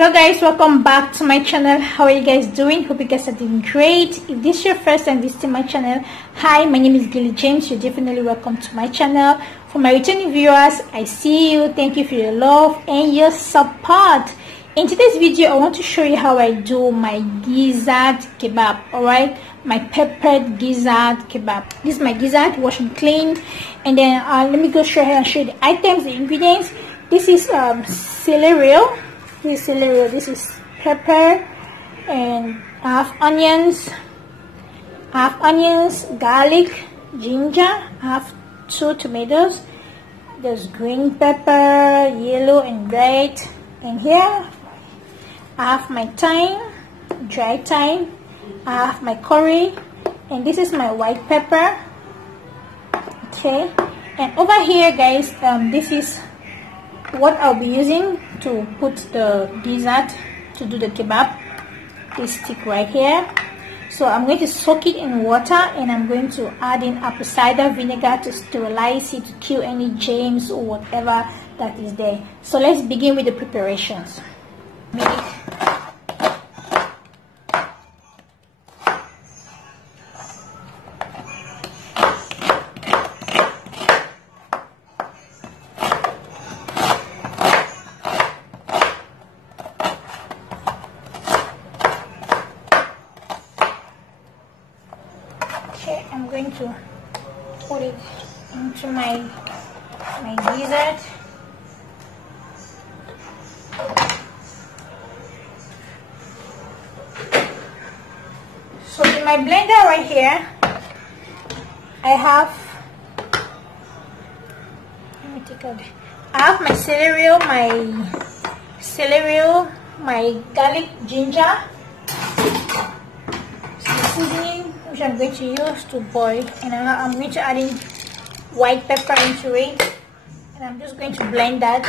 Hello guys, welcome back to my channel. How are you guys doing? Hope you guys are doing great. If this is your first time visiting my channel, hi, my name is Gilly. You're definitely welcome to my channel. For my returning viewers, I see you. Thank you for your love and your support. In today's video, I want to show you how I do my gizzard kebab. Alright, my peppered gizzard kebab. This is my gizzard, wash and clean. And then let me go show here and show you the items, the ingredients. This is celery. This is celery. This is pepper and half onions, garlic, ginger, half 2 tomatoes. There's green pepper, yellow and red. And here I have my thyme, dry thyme. I have my curry, and this is my white pepper. Okay, and over here, guys, this is what I'll be using to put the gizzard to do the kebab. This stick right here. So I'm going to soak it in water, and I'm going to add in apple cider vinegar to sterilize it, to kill any germs or whatever that is there. So let's begin with the preparations. Okay, I'm going to put it into my gizzard. So in my blender right here, I have, let me take out, I have my celery, my garlic, ginger, seasoning which I'm going to use to boil, and I'm going to add in white pepper into it, and I'm just going to blend that.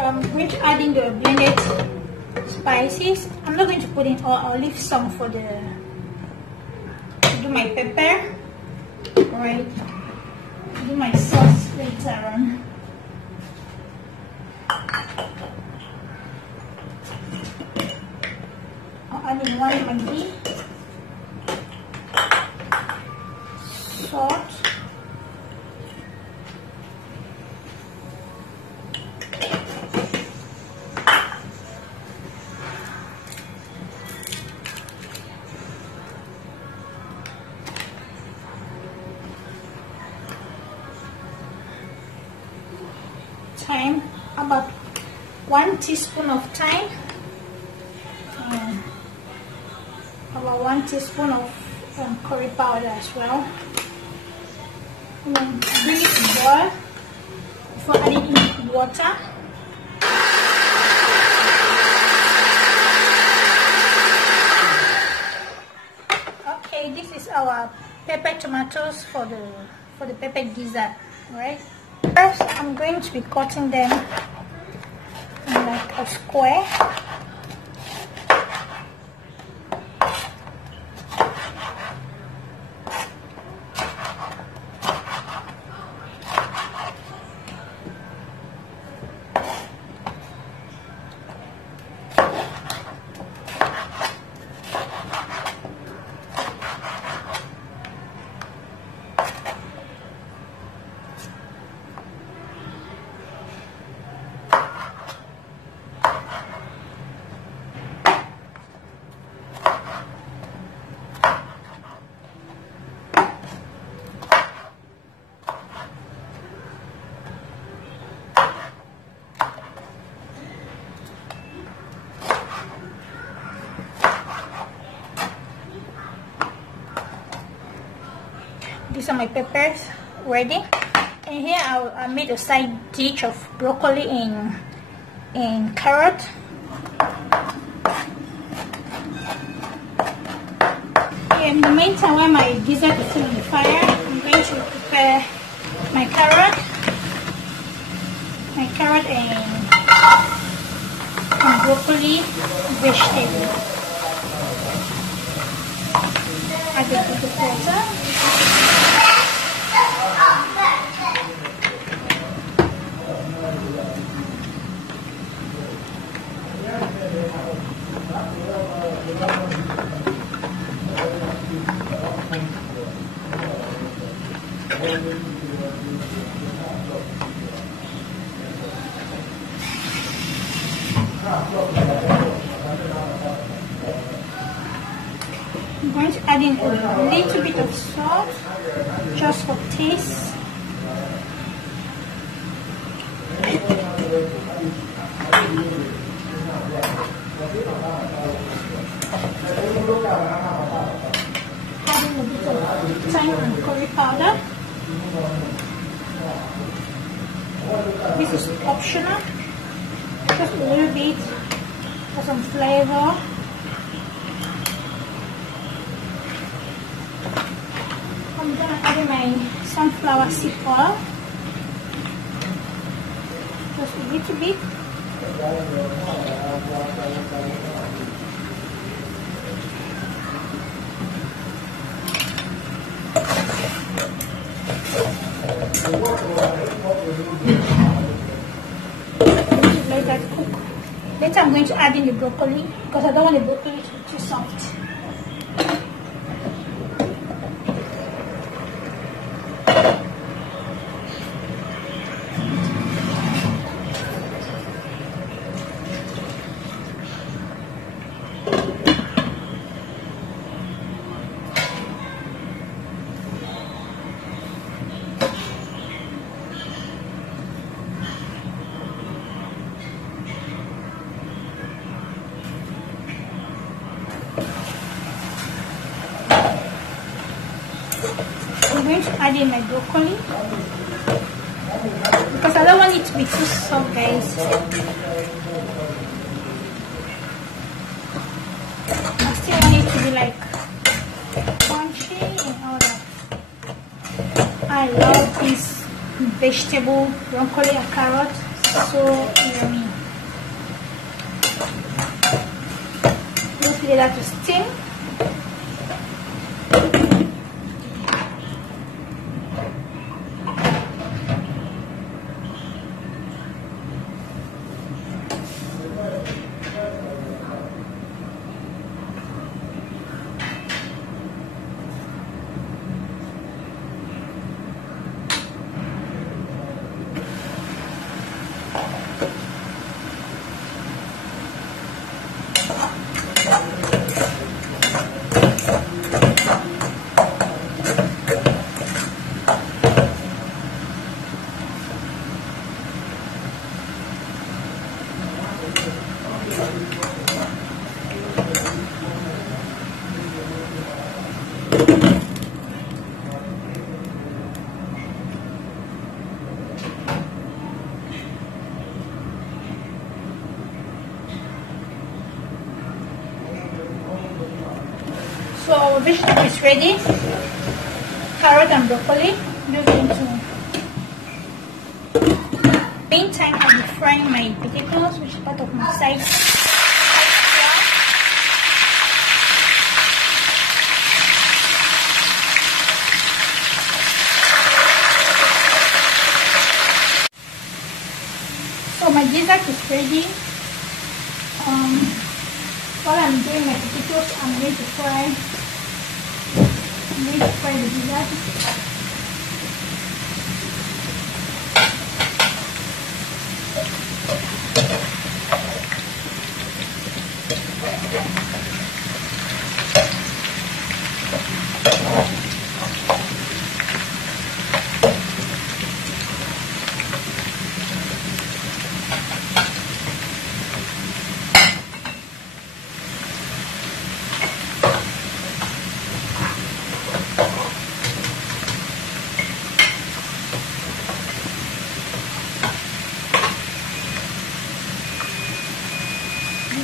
I'm going to add in the blended spices. I'm not going to put in all, I'll leave some for to do my pepper. Alright, do my sauce later on. I'll add in 1 Maggi, salt, thyme, about 1 teaspoon of thyme, and about 1 teaspoon of curry powder as well. And then bring it to boil before adding in water. Okay, this is our pepper tomatoes for the pepper gizzard, right? First, I'm going to be cutting them in like a square. These are my peppers ready, and here I made a side dish of broccoli and carrot. In the meantime, while my gizzard is still on the fire, I'm going to prepare my carrot and broccoli vegetable. add a bit of water. I'm going to add in a little bit of salt just for taste. Adding a bit of thyme and curry powder. This is optional, just a little bit for some flavor. I'm gonna add in my sunflower seed oil, just a little bit. Let that cook. Later I'm going to add in the broccoli because I don't want the broccoli to be too soft. I'm going to add in my broccoli because I don't want it to be too soft, guys. I still want it to be like crunchy and all that. I love this vegetable, broccoli and carrot, so yummy. Just let that to steam. So our vegetable is ready. Carrot and broccoli. Just going to. Meantime, I'll be frying my potatoes, which is part of my side. So my gizzard is ready. While I'm doing my potatoes, I'm going to fry the gizzard.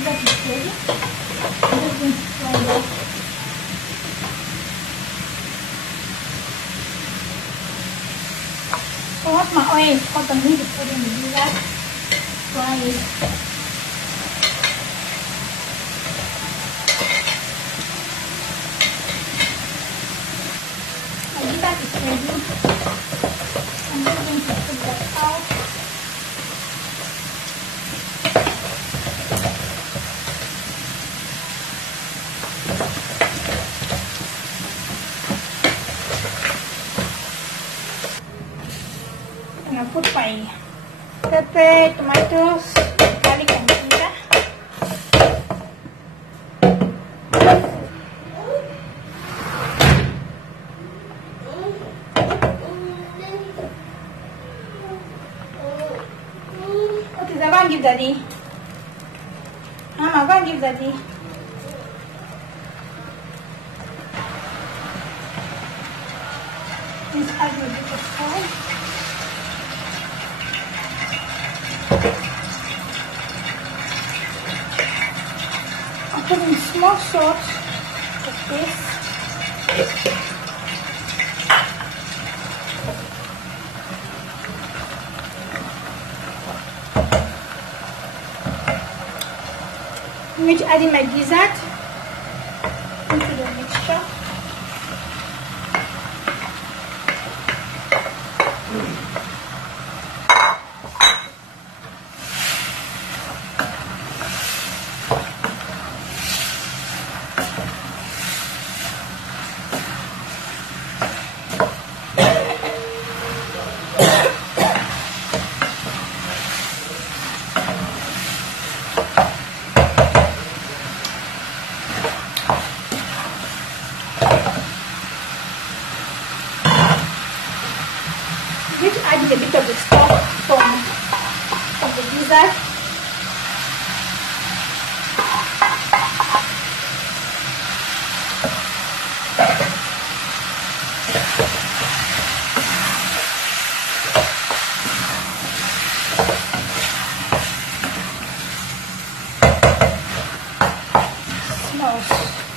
That is ready. I'm just going to fry that. So once my oil is hot, I'm going to put in the gizzard, fry it. I'm just going to put that out. I'm going to put my pepper, tomatoes, garlic and ginger. Okay, I'm going to give Daddy. I'm going to give Daddy. Let's add a bit of salt. I'm putting small salt of this. I'm going to add in my gizzard into the mixture. I'm going to add a bit of the stock from the gizzard. Smells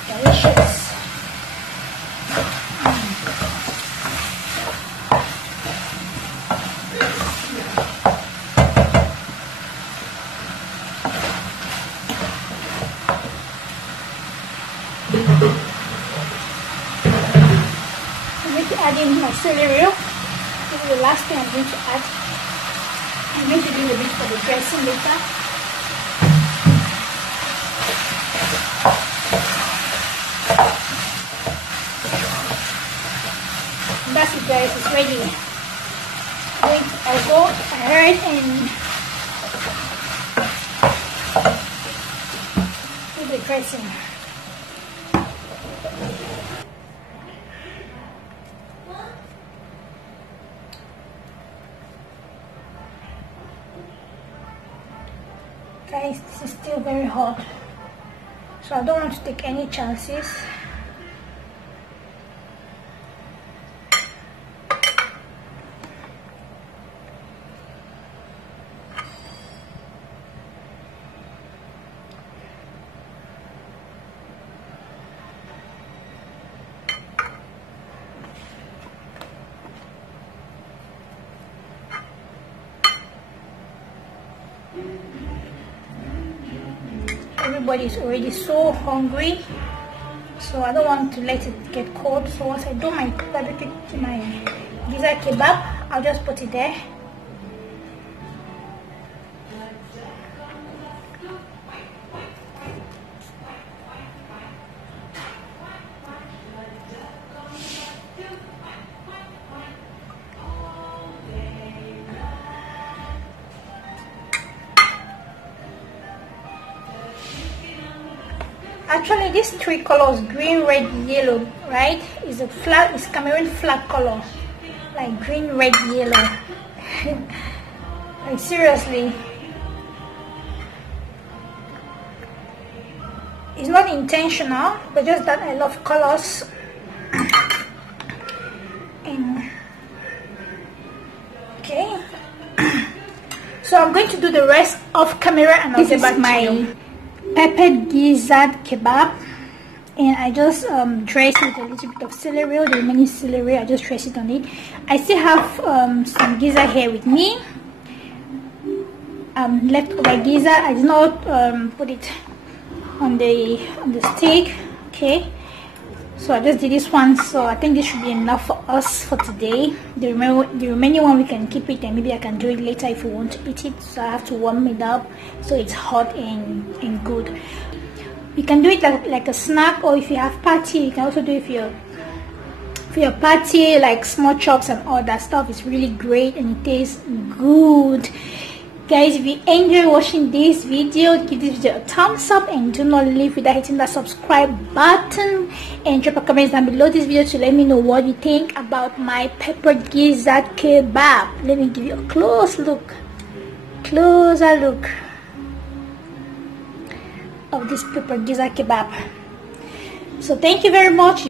delicious. I'm going to add in my celery. This is the last thing I'm going to add. I'm going to do a bit for the dressing later. And that's it, guys. It's ready. I'll go ahead and do the dressing. Guys, this is still very hot, so I don't want to take any chances. Everybody's already so hungry, so I don't want to let it get cold. So once I do my barbecue, my gizzard kebab, I'll just put it there. Actually, these three colors, green, red, yellow, right, is a flag, is Cameroon flag color, like green, red, yellow. Like seriously, it's not intentional, but just that I love colors. And okay, so I'm going to do the rest off camera, and I'll get back to you. Peppered gizzard kebab, and I just dressed it with a little bit of celery, the remaining celery, I just dressed it on it. I still have some gizzard here with me, leftover gizzard. I did not put it on the stick. Okay, So I just did this one, so I think this should be enough for us for today. The remaining one we can keep it, and maybe I can do it later if we want to eat it. So I have to warm it up so it's hot and good. You can do it like a snack, or if you have party, you can also do it for your party, like small chops and all that stuff. It's really great and it tastes good. Guys, if you enjoy watching this video, give this video a thumbs up and do not leave without hitting that subscribe button, and drop a comment down below this video to let me know what you think about my pepper gizzard kebab. Let me give you a closer look of this pepper gizzard kebab. So thank you very much.